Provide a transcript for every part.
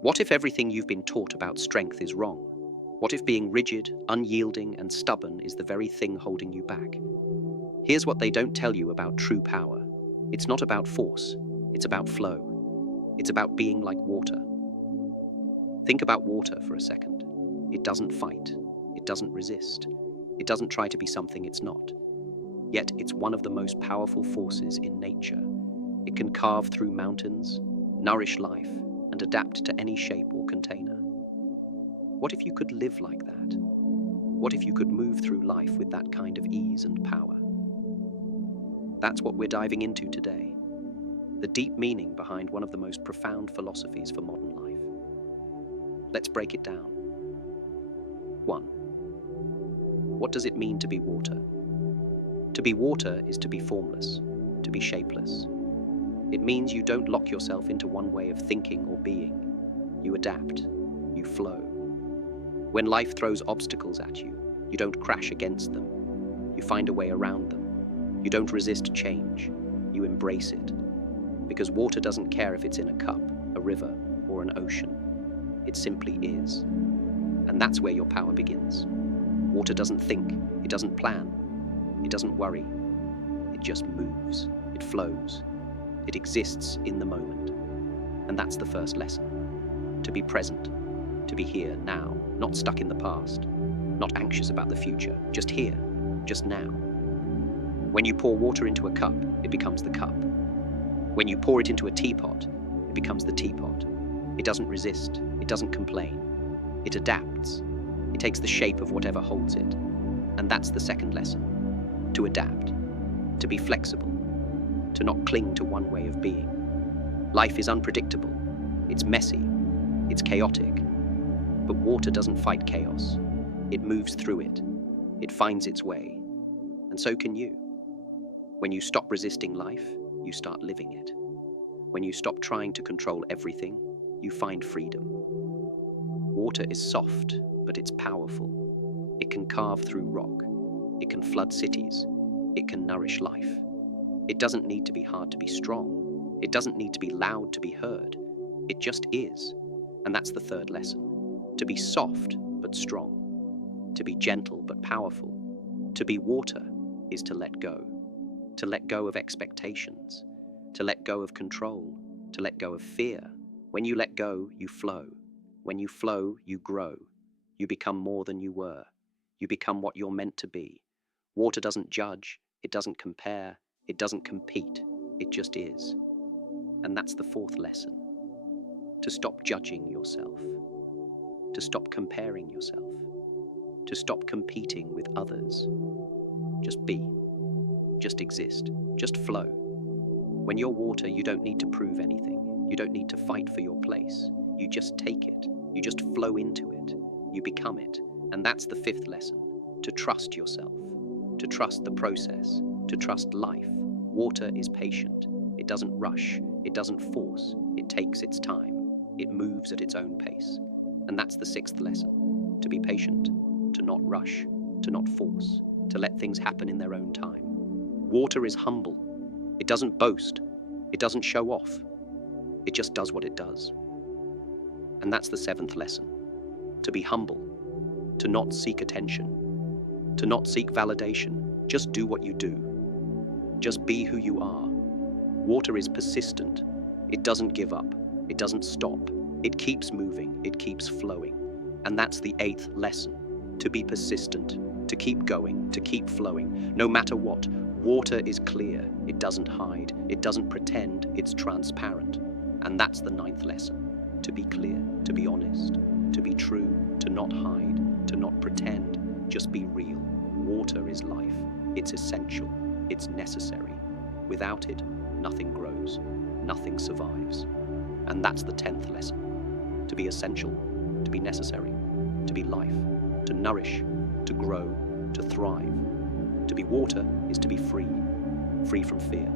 What if everything you've been taught about strength is wrong? What if being rigid, unyielding, and stubborn is the very thing holding you back? Here's what they don't tell you about true power. It's not about force, it's about flow. It's about being like water. Think about water for a second. It doesn't fight, it doesn't resist, it doesn't try to be something it's not. Yet it's one of the most powerful forces in nature. It can carve through mountains, nourish life, and adapt to any shape or container. What if you could live like that? What if you could move through life with that kind of ease and power? That's what we're diving into today. The deep meaning behind one of the most profound philosophies for modern life. Let's break it down. 1. What does it mean to be water? To be water is to be formless, to be shapeless. It means you don't lock yourself into one way of thinking or being. You adapt, you flow. When life throws obstacles at you, you don't crash against them. You find a way around them. You don't resist change, you embrace it. Because water doesn't care if it's in a cup, a river, or an ocean. It simply is. And that's where your power begins. Water doesn't think, it doesn't plan, it doesn't worry. It just moves, it flows. It exists in the moment. And that's the first lesson. To be present, to be here now, not stuck in the past, not anxious about the future, just here, just now. When you pour water into a cup, it becomes the cup. When you pour it into a teapot, it becomes the teapot. It doesn't resist, it doesn't complain. It adapts. It takes the shape of whatever holds it. And that's the second lesson. To adapt, to be flexible, to not cling to one way of being. Life is unpredictable, it's messy, it's chaotic. But water doesn't fight chaos. It moves through it. It finds its way. And so can you. When you stop resisting life, you start living it. When you stop trying to control everything, you find freedom. Water is soft, but it's powerful. It can carve through rock. It can flood cities. It can nourish life. It doesn't need to be hard to be strong. It doesn't need to be loud to be heard. It just is. And that's the third lesson. To be soft but strong. To be gentle but powerful. To be water is to let go. To let go of expectations. To let go of control. To let go of fear. When you let go, you flow. When you flow, you grow. You become more than you were. You become what you're meant to be. Water doesn't judge. It doesn't compare. It doesn't compete, it just is. And that's the fourth lesson. To stop judging yourself. To stop comparing yourself. To stop competing with others. Just be. Just exist. Just flow. When you're water, you don't need to prove anything. You don't need to fight for your place. You just take it. You just flow into it. You become it. And that's the fifth lesson. To trust yourself. To trust the process. To trust life. Water is patient. It doesn't rush. It doesn't force. It takes its time. It moves at its own pace. And that's the sixth lesson. To be patient. To not rush. To not force. To let things happen in their own time. Water is humble. It doesn't boast. It doesn't show off. It just does what it does. And that's the seventh lesson. To be humble. To not seek attention. To not seek validation. Just do what you do. Just be who you are. Water is persistent. It doesn't give up. It doesn't stop. It keeps moving. It keeps flowing. And that's the eighth lesson. To be persistent. To keep going. To keep flowing. No matter what. Water is clear. It doesn't hide. It doesn't pretend. It's transparent. And that's the ninth lesson. To be clear. To be honest. To be true. To not hide. To not pretend. Just be real. Water is life. It's essential. It's necessary. Without it, nothing grows, nothing survives. And that's the 10th lesson. To be essential, to be necessary, to be life, to nourish, to grow, to thrive. To be water is to be free. Free from fear,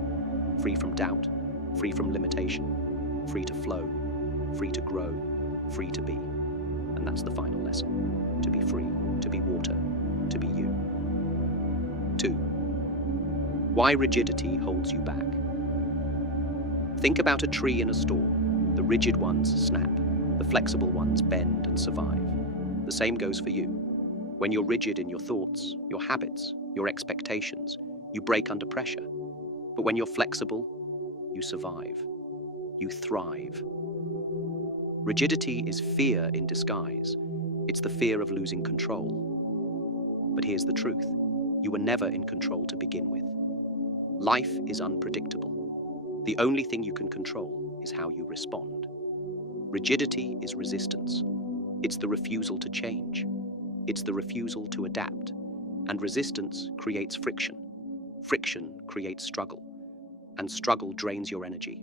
free from doubt, free from limitation, free to flow, free to grow, free to be. And that's the final lesson. To be free, to be water, to be you. 2. Why rigidity holds you back. Think about a tree in a storm. The rigid ones snap. The flexible ones bend and survive. The same goes for you. When you're rigid in your thoughts, your habits, your expectations, you break under pressure. But when you're flexible, you survive. You thrive. Rigidity is fear in disguise. It's the fear of losing control. But here's the truth. You were never in control to begin with. Life is unpredictable. The only thing you can control is how you respond. Rigidity is resistance. It's the refusal to change. It's the refusal to adapt. And resistance creates friction. Friction creates struggle. And struggle drains your energy.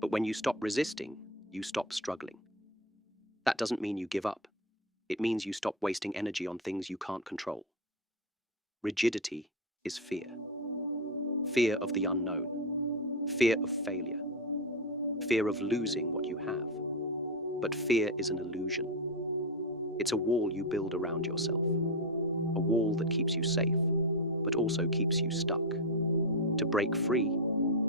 But when you stop resisting, you stop struggling. That doesn't mean you give up. It means you stop wasting energy on things you can't control. Rigidity is fear. Fear of the unknown. Fear of failure. Fear of losing what you have. But fear is an illusion. It's a wall you build around yourself. A wall that keeps you safe, but also keeps you stuck. To break free,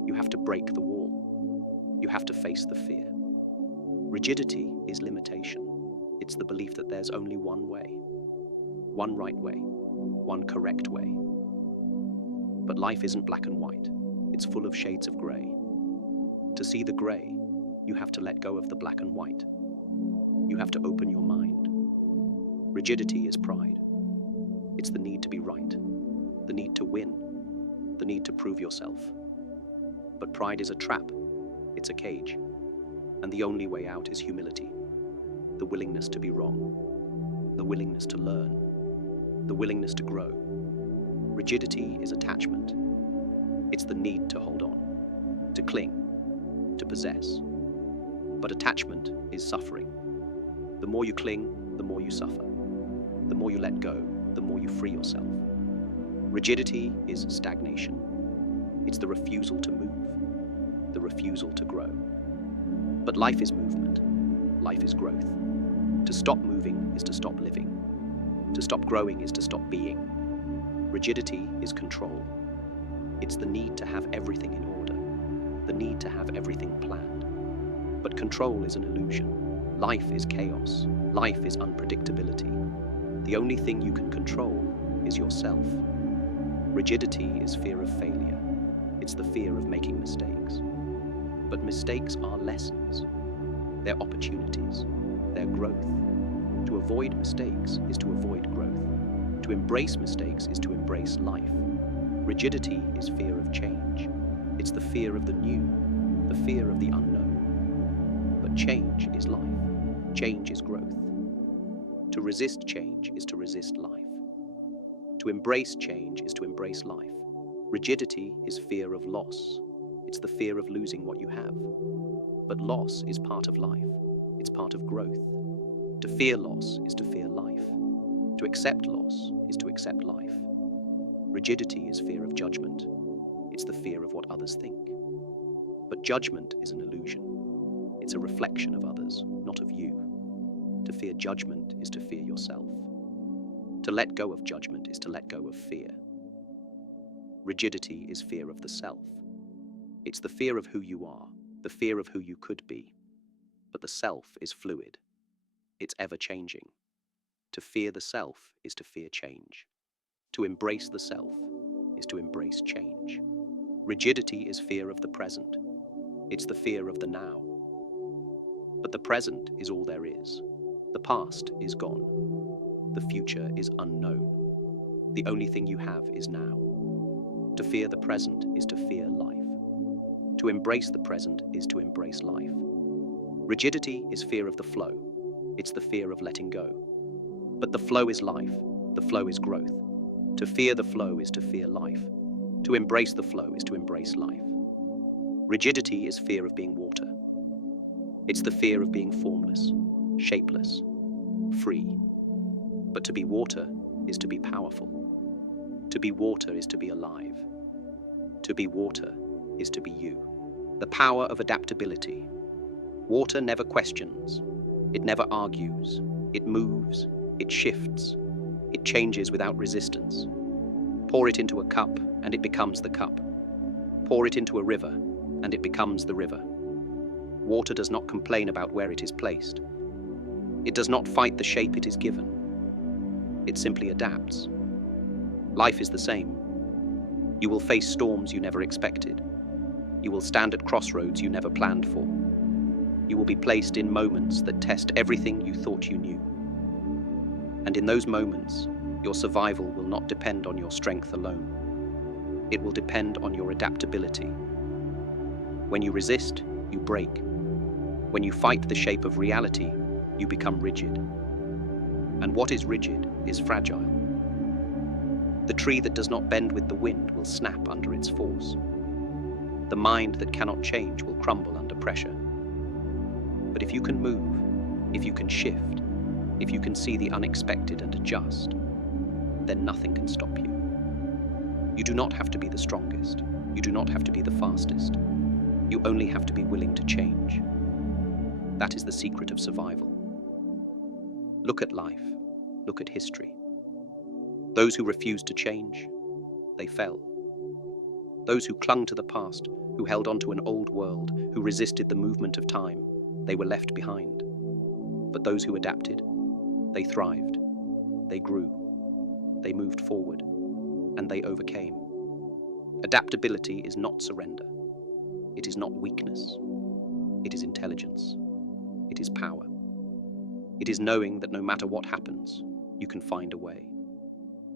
you have to break the wall. You have to face the fear. Rigidity is limitation. It's the belief that there's only one way. One right way. One correct way. But life isn't black and white. It's full of shades of grey. To see the grey, you have to let go of the black and white. You have to open your mind. Rigidity is pride. It's the need to be right, the need to win, the need to prove yourself. But pride is a trap. It's a cage. And the only way out is humility. The willingness to be wrong. The willingness to learn. The willingness to grow. Rigidity is attachment. It's the need to hold on, to cling, to possess. But attachment is suffering. The more you cling, the more you suffer. The more you let go, the more you free yourself. Rigidity is stagnation. It's the refusal to move, the refusal to grow. But life is movement. Life is growth. To stop moving is to stop living. To stop growing is to stop being. Rigidity is control. It's the need to have everything in order, the need to have everything planned. But control is an illusion. Life is chaos. Life is unpredictability. The only thing you can control is yourself. Rigidity is fear of failure. It's the fear of making mistakes. But mistakes are lessons. They're opportunities. They're growth. To avoid mistakes is to avoid growth. To embrace mistakes is to embrace life. Rigidity is fear of change. It's the fear of the new, the fear of the unknown. But change is life. Change is growth. To resist change is to resist life. To embrace change is to embrace life. Rigidity is fear of loss. It's the fear of losing what you have. But loss is part of life. It's part of growth. To fear loss is to fear life. To accept loss is to accept life. Rigidity is fear of judgment. It's the fear of what others think. But judgment is an illusion. It's a reflection of others, not of you. To fear judgment is to fear yourself. To let go of judgment is to let go of fear. Rigidity is fear of the self. It's the fear of who you are, the fear of who you could be. But the self is fluid. It's ever-changing. To fear the self is to fear change. To embrace the self is to embrace change. Rigidity is fear of the present. It's the fear of the now. But the present is all there is. The past is gone. The future is unknown. The only thing you have is now. To fear the present is to fear life. To embrace the present is to embrace life. Rigidity is fear of the flow. It's the fear of letting go. But the flow is life. The flow is growth. To fear the flow is to fear life. To embrace the flow is to embrace life. Rigidity is fear of being water. It's the fear of being formless, shapeless, free. But to be water is to be powerful. To be water is to be alive. To be water is to be you. The power of adaptability. Water never questions. It never argues. It moves. It shifts. It changes without resistance. Pour it into a cup and it becomes the cup. Pour it into a river and it becomes the river. Water does not complain about where it is placed. It does not fight the shape it is given. It simply adapts. Life is the same. You will face storms you never expected. You will stand at crossroads you never planned for. You will be placed in moments that test everything you thought you knew. And in those moments, your survival will not depend on your strength alone. It will depend on your adaptability. When you resist, you break. When you fight the shape of reality, you become rigid. And what is rigid is fragile. The tree that does not bend with the wind will snap under its force. The mind that cannot change will crumble under pressure. But if you can move, if you can shift, if you can see the unexpected and adjust, then nothing can stop you. You do not have to be the strongest. You do not have to be the fastest. You only have to be willing to change. That is the secret of survival. Look at life. Look at history. Those who refused to change, they fell. Those who clung to the past, who held on to an old world, who resisted the movement of time, they were left behind. But those who adapted, they thrived. They grew. They moved forward. And they overcame. Adaptability is not surrender. It is not weakness. It is intelligence. It is power. It is knowing that no matter what happens, you can find a way.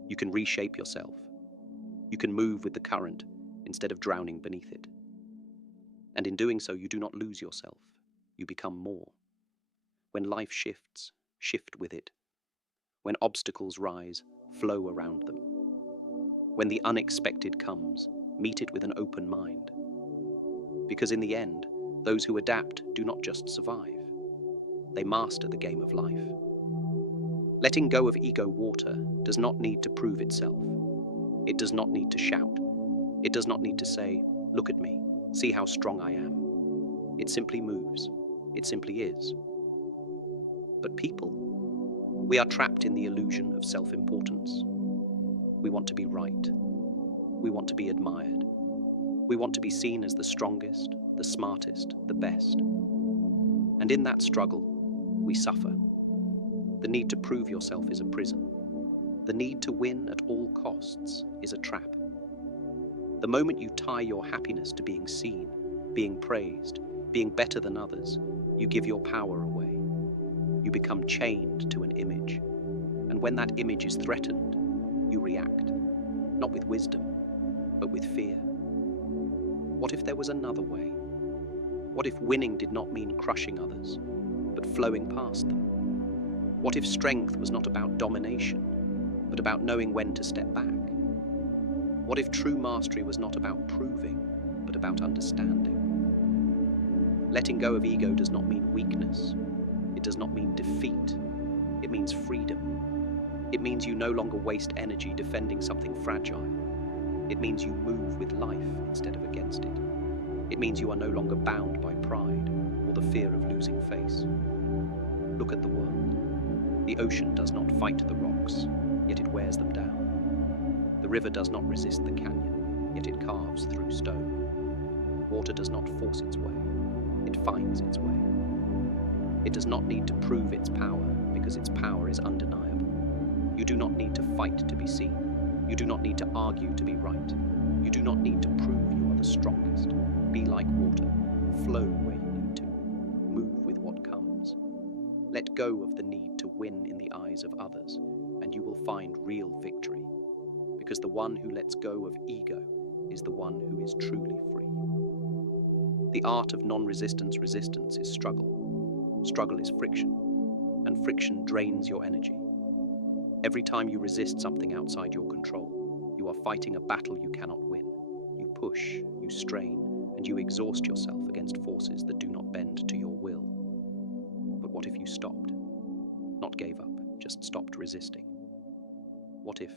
You can reshape yourself. You can move with the current instead of drowning beneath it. And in doing so, you do not lose yourself. You become more. When life shifts, shift with it. When obstacles rise, flow around them. When the unexpected comes, meet it with an open mind. Because in the end, those who adapt do not just survive. They master the game of life. Letting go of ego water does not need to prove itself. It does not need to shout. It does not need to say, "Look at me, see how strong I am." It simply moves. It simply is. But people, we are trapped in the illusion of self-importance. We want to be right. We want to be admired. We want to be seen as the strongest, the smartest, the best. And in that struggle, we suffer. The need to prove yourself is a prison. The need to win at all costs is a trap. The moment you tie your happiness to being seen, being praised, being better than others, you give your power away. You become chained to an image. And when that image is threatened, you react, not with wisdom, but with fear. What if there was another way? What if winning did not mean crushing others, but flowing past them? What if strength was not about domination, but about knowing when to step back? What if true mastery was not about proving, but about understanding? Letting go of ego does not mean weakness. It does not mean defeat. It means freedom. It means you no longer waste energy defending something fragile. It means you move with life instead of against it. It means you are no longer bound by pride or the fear of losing face. Look at the world. The ocean does not fight the rocks, yet it wears them down. The river does not resist the canyon, yet it carves through stone. Water does not force its way, it finds its way. It does not need to prove its power, because its power is undeniable. You do not need to fight to be seen. You do not need to argue to be right. You do not need to prove you are the strongest. Be like water. Flow where you need to. Move with what comes. Let go of the need to win in the eyes of others, and you will find real victory. Because the one who lets go of ego is the one who is truly free. The art of non-resistance resistance is struggle. Struggle is friction, and friction drains your energy. Every time you resist something outside your control, you are fighting a battle you cannot win. You push, you strain, and you exhaust yourself against forces that do not bend to your will. But what if you stopped? Not gave up, just stopped resisting. What if,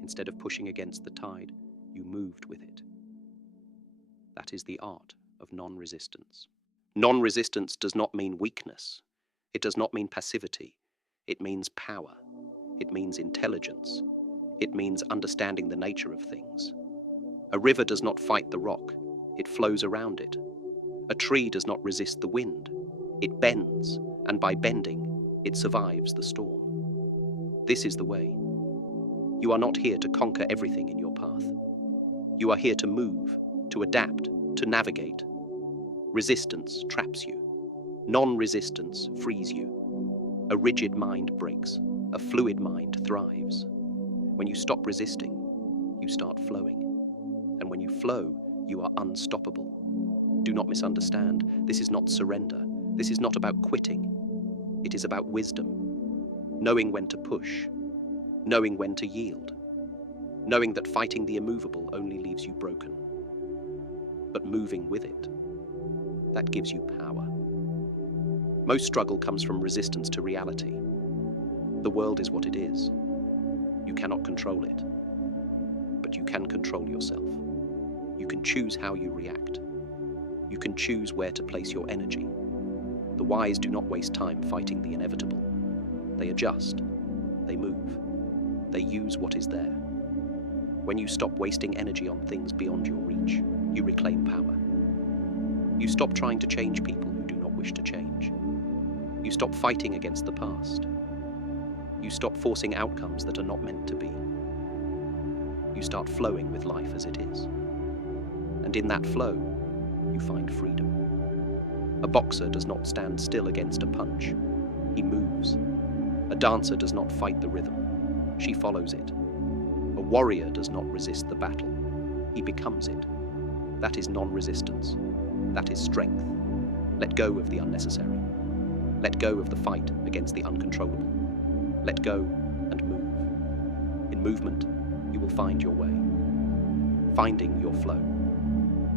instead of pushing against the tide, you moved with it? That is the art of non-resistance. Non-resistance does not mean weakness. It does not mean passivity. It means power. It means intelligence. It means understanding the nature of things. A river does not fight the rock. It flows around it. A tree does not resist the wind. It bends, and by bending, it survives the storm. This is the way. You are not here to conquer everything in your path. You are here to move, to adapt, to navigate. Resistance traps you. Non-resistance frees you. A rigid mind breaks. A fluid mind thrives. When you stop resisting, you start flowing. And when you flow, you are unstoppable. Do not misunderstand. This is not surrender. This is not about quitting. It is about wisdom. Knowing when to push. Knowing when to yield. Knowing that fighting the immovable only leaves you broken. But moving with it, that gives you power. Most struggle comes from resistance to reality. The world is what it is. You cannot control it. But you can control yourself. You can choose how you react. You can choose where to place your energy. The wise do not waste time fighting the inevitable. They adjust. They move. They use what is there. When you stop wasting energy on things beyond your reach, you reclaim power. You stop trying to change people who do not wish to change. You stop fighting against the past. You stop forcing outcomes that are not meant to be. You start flowing with life as it is. And in that flow, you find freedom. A boxer does not stand still against a punch. He moves. A dancer does not fight the rhythm. She follows it. A warrior does not resist the battle. He becomes it. That is non-resistance. That is strength. Let go of the unnecessary. Let go of the fight against the uncontrollable. Let go and move. In movement, you will find your way. Finding your flow.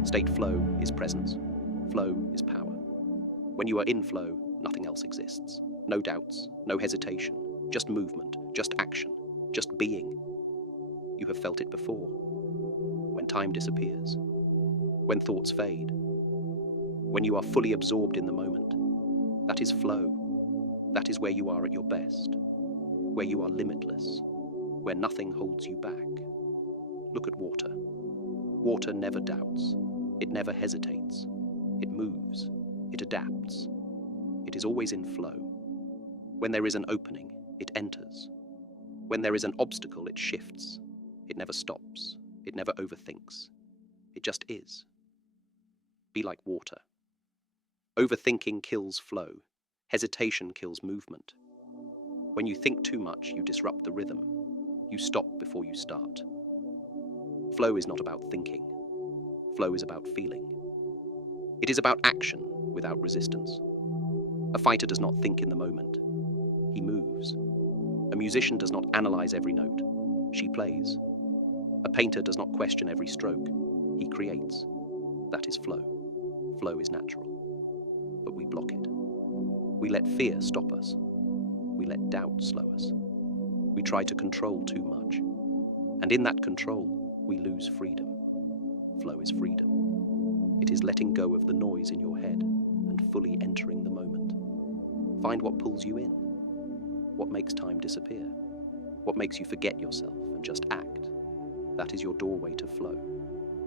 State flow is presence. Flow is power. When you are in flow, nothing else exists. No doubts, no hesitation, just movement, just action, just being. You have felt it before. When time disappears. When thoughts fade. When you are fully absorbed in the moment. That is flow. That is where you are at your best. Where you are limitless. Where nothing holds you back. Look at water. Water never doubts. It never hesitates. It moves. It adapts. It is always in flow. When there is an opening, it enters. When there is an obstacle, it shifts. It never stops. It never overthinks. It just is. Be like water. Overthinking kills flow. Hesitation kills movement. When you think too much, you disrupt the rhythm. You stop before you start. Flow is not about thinking. Flow is about feeling. It is about action without resistance. A fighter does not think in the moment. He moves. A musician does not analyze every note. She plays. A painter does not question every stroke. He creates. That is flow. Flow is natural. But we block it. We let fear stop us. We let doubt slow us. We try to control too much. And in that control, we lose freedom. Flow is freedom. It is letting go of the noise in your head and fully entering the moment. Find what pulls you in. What makes time disappear? What makes you forget yourself and just act? That is your doorway to flow.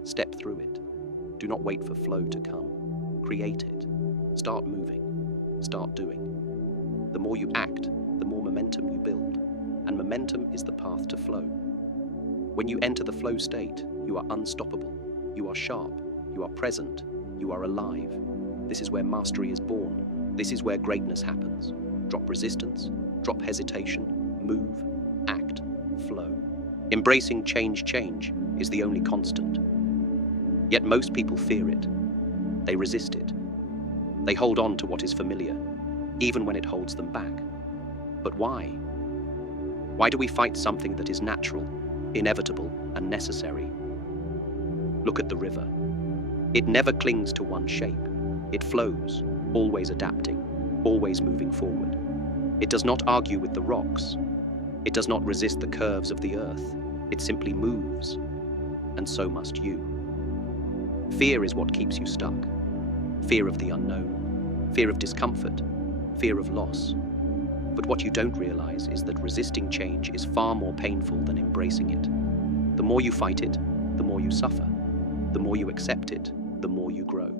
Step through it. Do not wait for flow to come. Create it. Start moving. Start doing. The more you act, the more momentum you build. And momentum is the path to flow. When you enter the flow state, you are unstoppable. You are sharp. You are present. You are alive. This is where mastery is born. This is where greatness happens. Drop resistance. Drop hesitation. Move. Act. Flow. Embracing change is the only constant. Yet most people fear it. They resist it. They hold on to what is familiar, even when it holds them back. But why? Why do we fight something that is natural, inevitable, and necessary? Look at the river. It never clings to one shape. It flows, always adapting, always moving forward. It does not argue with the rocks. It does not resist the curves of the earth. It simply moves. And so must you. Fear is what keeps you stuck. Fear of the unknown. Fear of discomfort. Fear of loss. But what you don't realize is that resisting change is far more painful than embracing it. The more you fight it, the more you suffer. The more you accept it, the more you grow.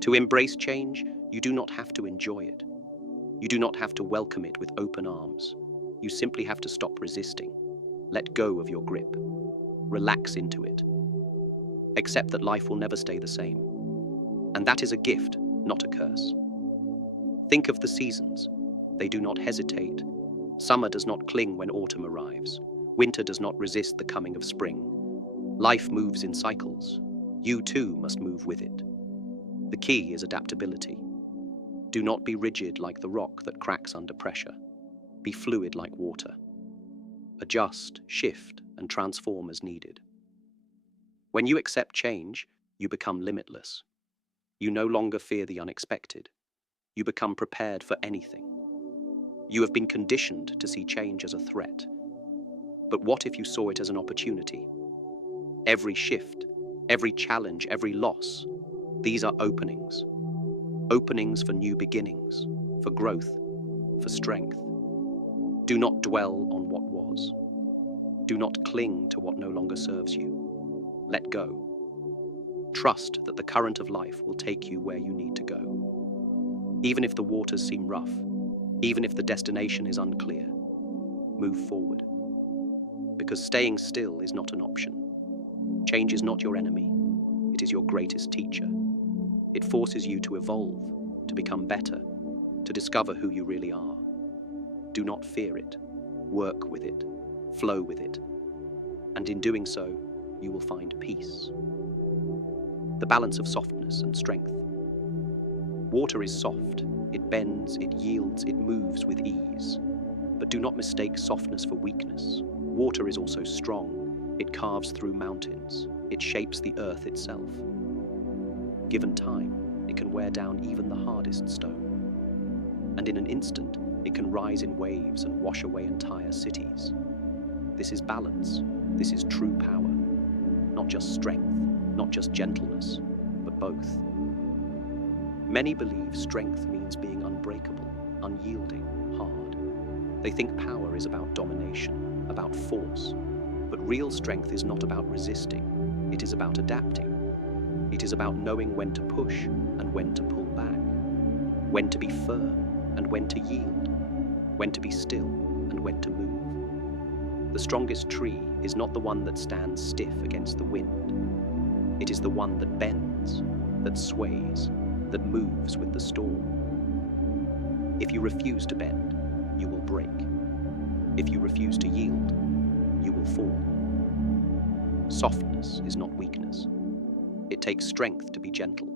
To embrace change, you do not have to enjoy it. You do not have to welcome it with open arms. You simply have to stop resisting. Let go of your grip. Relax into it. Accept that life will never stay the same. And that is a gift, not a curse. Think of the seasons. They do not hesitate. Summer does not cling when autumn arrives. Winter does not resist the coming of spring. Life moves in cycles. You too must move with it. The key is adaptability. Do not be rigid like the rock that cracks under pressure. Be fluid like water. Adjust, shift, and transform as needed. When you accept change, you become limitless. You no longer fear the unexpected. You become prepared for anything. You have been conditioned to see change as a threat. But what if you saw it as an opportunity? Every shift, every challenge, every loss, these are openings. Openings for new beginnings, for growth, for strength. Do not dwell on what was. Do not cling to what no longer serves you. Let go. Trust that the current of life will take you where you need to go. Even if the waters seem rough, even if the destination is unclear, move forward. Because staying still is not an option. Change is not your enemy. It is your greatest teacher. It forces you to evolve, to become better, to discover who you really are. Do not fear it. Work with it. Flow with it. And in doing so, you will find peace. The balance of softness and strength. Water is soft. It bends, it yields, it moves with ease. But do not mistake softness for weakness. Water is also strong. It carves through mountains. It shapes the earth itself. Given time, it can wear down even the hardest stone. And in an instant, it can rise in waves and wash away entire cities. This is balance. This is true power. Not just strength, not just gentleness, but both. Many believe strength means being unbreakable, unyielding, hard. They think power is about domination, about force. But real strength is not about resisting. It is about adapting. It is about knowing when to push and when to pull back, when to be firm and when to yield, when to be still and when to move. The strongest tree is not the one that stands stiff against the wind. It is the one that bends, that sways, that moves with the storm. If you refuse to bend, you will break. If you refuse to yield, you will fall. Softness is not weakness. It takes strength to be gentle.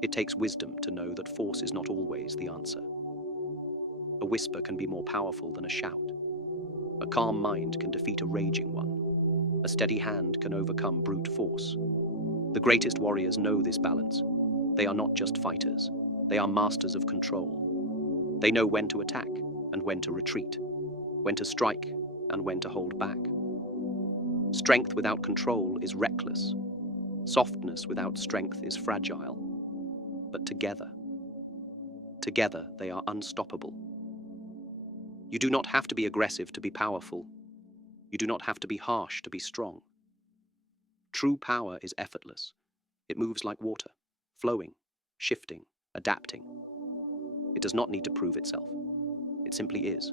It takes wisdom to know that force is not always the answer. A whisper can be more powerful than a shout. A calm mind can defeat a raging one. A steady hand can overcome brute force. The greatest warriors know this balance. They are not just fighters. They are masters of control. They know when to attack and when to retreat, when to strike and when to hold back. Strength without control is reckless. Softness without strength is fragile. But together they are unstoppable. You do not have to be aggressive to be powerful. You do not have to be harsh to be strong. True power is effortless. It moves like water, flowing, shifting, adapting. It does not need to prove itself. It simply is.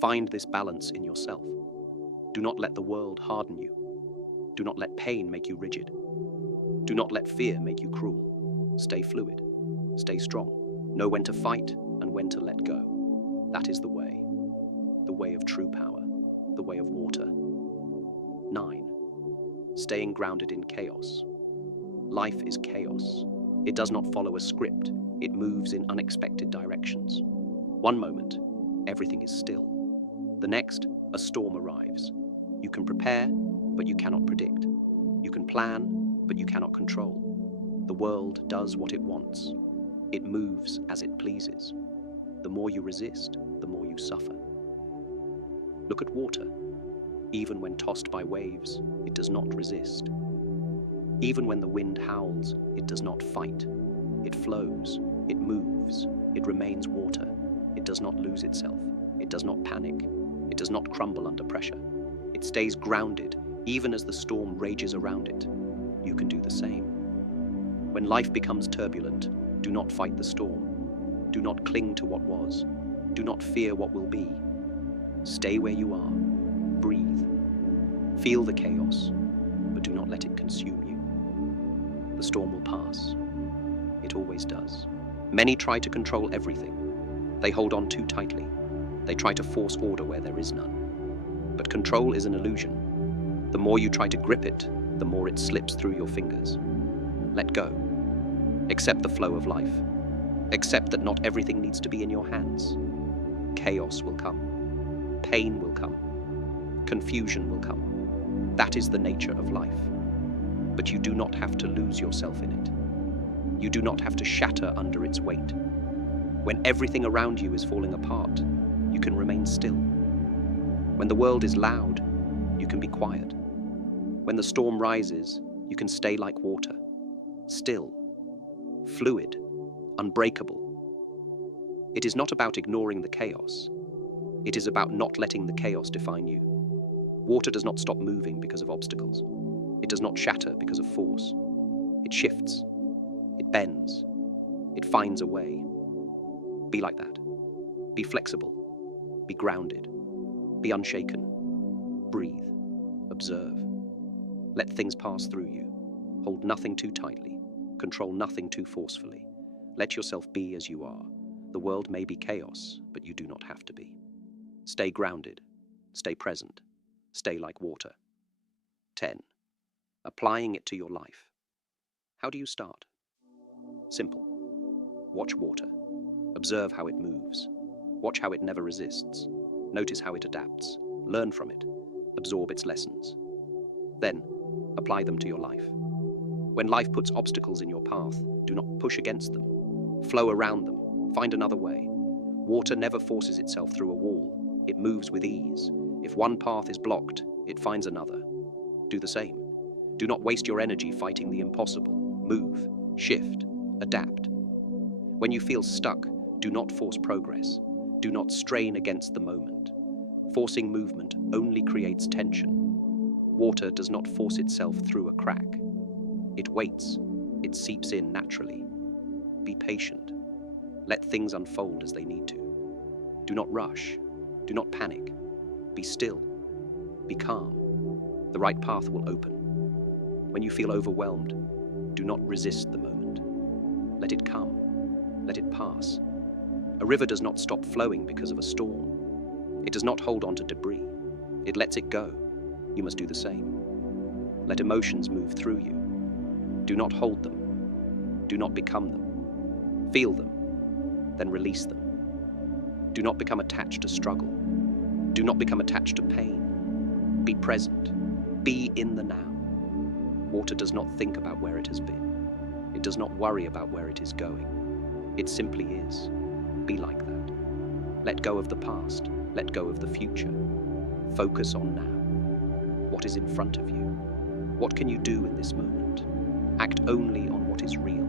Find this balance in yourself. Do not let the world harden you. Do not let pain make you rigid. Do not let fear make you cruel. Stay fluid. Stay strong. Know when to fight and when to let go. That is the way of true power, the way of water. 9. Staying grounded in chaos. Life is chaos. It does not follow a script. It moves in unexpected directions. One moment, everything is still. The next, a storm arrives. You can prepare, but you cannot predict. You can plan, but you cannot control. The world does what it wants. It moves as it pleases. The more you resist, the more you suffer. Look at water. Even when tossed by waves, it does not resist. Even when the wind howls, it does not fight. It flows, it moves, it remains water. It does not lose itself. It does not panic. It does not crumble under pressure. It stays grounded, even as the storm rages around it. You can do the same. When life becomes turbulent, do not fight the storm. Do not cling to what was. Do not fear what will be. Stay where you are. Breathe. Feel the chaos, but do not let it consume you. The storm will pass. It always does. Many try to control everything. They hold on too tightly. They try to force order where there is none. But control is an illusion. The more you try to grip it, the more it slips through your fingers. Let go. Accept the flow of life. Accept that not everything needs to be in your hands. Chaos will come. Pain will come. Confusion will come. That is the nature of life. But you do not have to lose yourself in it. You do not have to shatter under its weight. When everything around you is falling apart, you can remain still. When the world is loud, you can be quiet. When the storm rises, you can stay like water, still, fluid, unbreakable. It is not about ignoring the chaos. It is about not letting the chaos define you. Water does not stop moving because of obstacles. It does not shatter because of force. It shifts. It bends. It finds a way. Be like that. Be flexible. Be grounded. Be unshaken. Breathe. Observe. Let things pass through you. Hold nothing too tightly. Control nothing too forcefully. Let yourself be as you are. The world may be chaos, but you do not have to be. Stay grounded. Stay present. Stay like water. 10. Applying it to your life. How do you start? Simple. Watch water. Observe how it moves. Watch how it never resists. Notice how it adapts. Learn from it. Absorb its lessons. Then, apply them to your life. When life puts obstacles in your path, do not push against them. Flow around them. Find another way. Water never forces itself through a wall. It moves with ease. If one path is blocked, it finds another. Do the same. Do not waste your energy fighting the impossible. Move, shift, adapt. When you feel stuck, do not force progress. Do not strain against the moment. Forcing movement only creates tension. Water does not force itself through a crack. It waits. It seeps in naturally. Be patient. Let things unfold as they need to. Do not rush. Do not panic. Be still. Be calm. The right path will open. When you feel overwhelmed, do not resist the moment. Let it come. Let it pass. A river does not stop flowing because of a storm. It does not hold on to debris. It lets it go. You must do the same. Let emotions move through you. Do not hold them. Do not become them. Feel them, then release them. Do not become attached to struggle. Do not become attached to pain. Be present. Be in the now. Water does not think about where it has been. It does not worry about where it is going. It simply is. Be like that. Let go of the past. Let go of the future. Focus on now. What is in front of you? What can you do in this moment? Act only on what is real,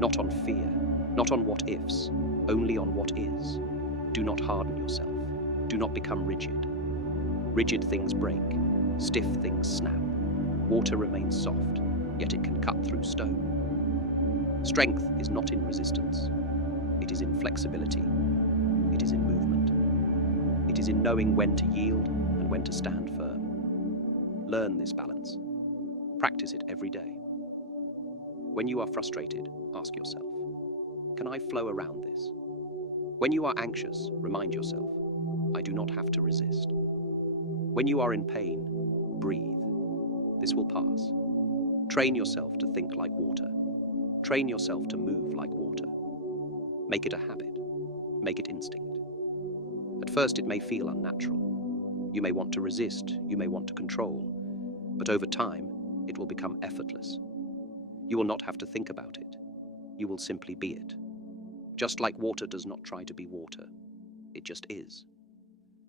not on fear, not on what ifs, only on what is. Do not harden yourself. Do not become rigid. Rigid things break. Stiff things snap. Water remains soft, yet it can cut through stone. Strength is not in resistance. It is in flexibility. It is in movement. It is in knowing when to yield and when to stand firm. Learn this balance. Practice it every day. When you are frustrated, ask yourself, can I flow around this? When you are anxious, remind yourself, I do not have to resist. When you are in pain, breathe. This will pass. Train yourself to think like water. Train yourself to move like water. Make it a habit. Make it instinct. At first, it may feel unnatural. You may want to resist. You may want to control. But over time, it will become effortless. You will not have to think about it. You will simply be it. Just like water does not try to be water. It just is.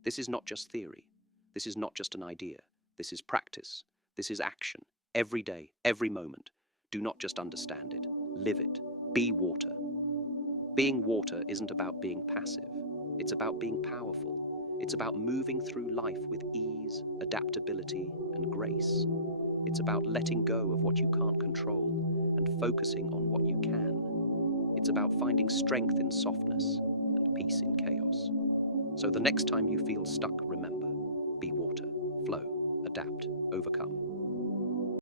This is not just theory. This is not just an idea. This is practice. This is action. Every day, every moment. Do not just understand it. Live it. Be water. Being water isn't about being passive. It's about being powerful. It's about moving through life with ease, adaptability, and grace. It's about letting go of what you can't control and focusing on what you can. It's about finding strength in softness and peace in chaos. So the next time you feel stuck, remember, be water, flow, adapt, overcome.